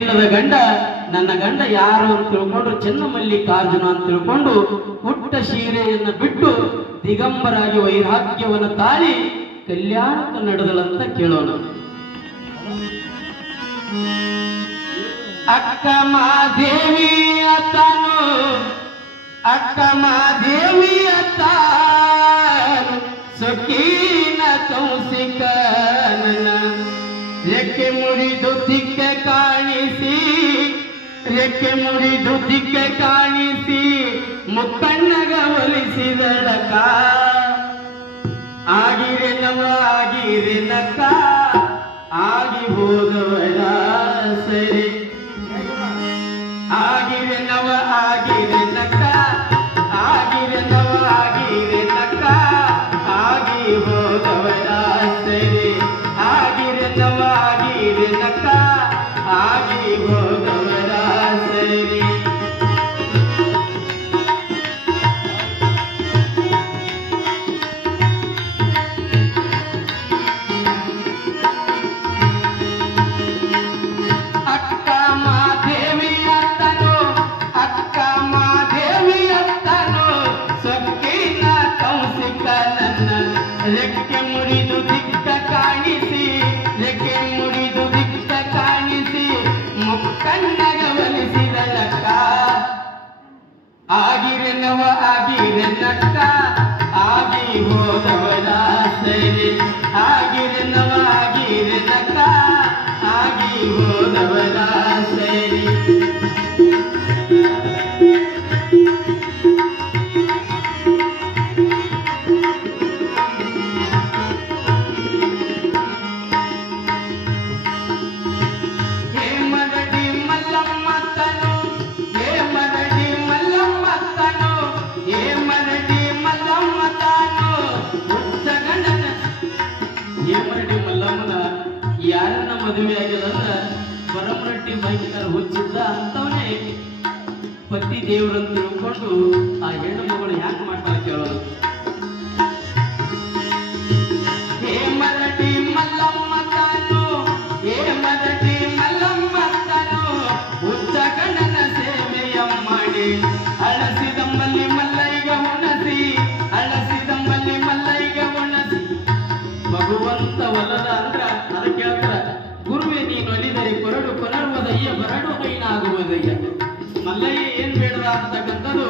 ಗಂಡ ನನ್ನ ಗಂಡ ಯಾರು ಅಂತ ತಿಳ್ಕೊಂಡು ಚೆನ್ನಮಲ್ಲಿಕಾರ್ಜುನ ಅಂತ ತಿಳ್ಕೊಂಡು ಪುಟ್ಟ ಸೀರೆಯನ್ನು ಬಿಟ್ಟು ದಿಗಂಬರಾಗಿ ವೈರಾಗ್ಯವನ್ನು ತಾಳಿ ಕಲ್ಯಾಣಕ್ಕೆ ನಡೆದಳಂತ ಕೇಳೋಣ. ಅಕ್ಕ ಮಾದೇವಿ ಅತ್ತಾನು, ಅಕ್ಕ ಮಾದೇವಿ ಅತ್ತಾನು, ಸೊಕ್ಕೀನ ಕೌಸಿಕ ನನ್ನ ರೆಕ್ಕೆ ಮುರಿದು ದಿಕ್ಕೆ ಕಾಣಿಸಿ, ರೆಕ್ಕೆ ಮುರಿದು ದಿಕ್ಕೆ ಕಾಣಿಸಿ ಮುಕ್ಕಣ್ಣಗ ಒಲಿಸಿದಳಕ. ಆಗಿರೆ ನವ ಆಗಿರೆ ನಕ್ಕ, ಆಗಿ ಹೋದವಳ ಸರಿ. ಆಗಿರೆ ನವ ಆಗಿರೆ ನಕ್ಕ, ಆಗಿರೆ ನವ ಆಗಿರೆ ನಕ್ಕ, ಆಗಿ ಹೋದವಳ ಸರಿ. ಆಗಿರೆ ನವ ಆಗಿರೆ ನಕ್ಕ, ಆಗಿ ಹೋದವಳ ಸರಿ. ರೆಕ್ಕೆ ಮುರಿದು ದಿಕ್ಕ ಕಾಣಿಸಿ, ರೆಕ್ಕೆ ಮುರಿದು ದಿಕ್ಕ ಕಾಣಿಸಿ ಮುಕ್ಕಣ್ಣಗ ಒಲಿಸಿದಳಕ್ಕ. ಆಗಿರೆ ನವ ಆಗಿರೆ ನಕ್ಕ, ಆಗಿ ಹೋದವಳ ಸರಿ. ಆಗಿರೆ ನವ ಆಗಿರೆ ನಕ್ಕ, ಆಗಿ ಹೋದವಳ ಸರಿ. ಹೇಮರೆಡ್ಡಿ ಮಲ್ಲಮ್ಮನ ಯಾರನ್ನ ಮದುವೆ ಆಗಿಲ್ಲ ಬರಮರಟ್ಟಿ ಬೈಕರ ಹುಚ್ಚಿದ್ದ ಅಂತವನೇ ಪತಿ ದೇವರನ್ನು ತಿಳ್ಕೊಂಡು ಆ ಹೆಣ್ಣು ಮಗಳು ಯಾಕೆ ಮಾಡ್ತಾರೆ ಕೇಳೋದು. ಹೇಮರೆಡ್ಡಿ ಮಲ್ಲಮ್ಮ ತಾನು, ಹೇಮರೆಡ್ಡಿ ಮಲ್ಲಮ್ಮ ತಾನು ಹುಚ್ಚ ಗಣನ ಸೇವೆಯ ಮಾಡಿ ಅಳಸಿದಂಬಲ್ಲಿ ಮಲ್ಲೈಗ ಉಣಸಿ, ಅಳಸಿದಂಬಲ್ಲಿ ಮಲ್ಲೈಗ ಉಣಸಿ. ಭಗವಂತ ಒಲ್ಲದ ಅಂದ್ರ ಅದಕ್ಕೆ ಹೇಳ್ತಾರ, ಗುರುವೇ ನೀನು ಅಲಿದರೆ ಕೊರಡು ಕೊನರುವುದಯ್ಯ ಬರಡು ಹೈನಾಗುವುದಯ್ಯ. ಮಲ್ಲಯ್ಯ ಏನ್ ಬೇಡದ ಅಂತಕ್ಕಂಥದ್ದು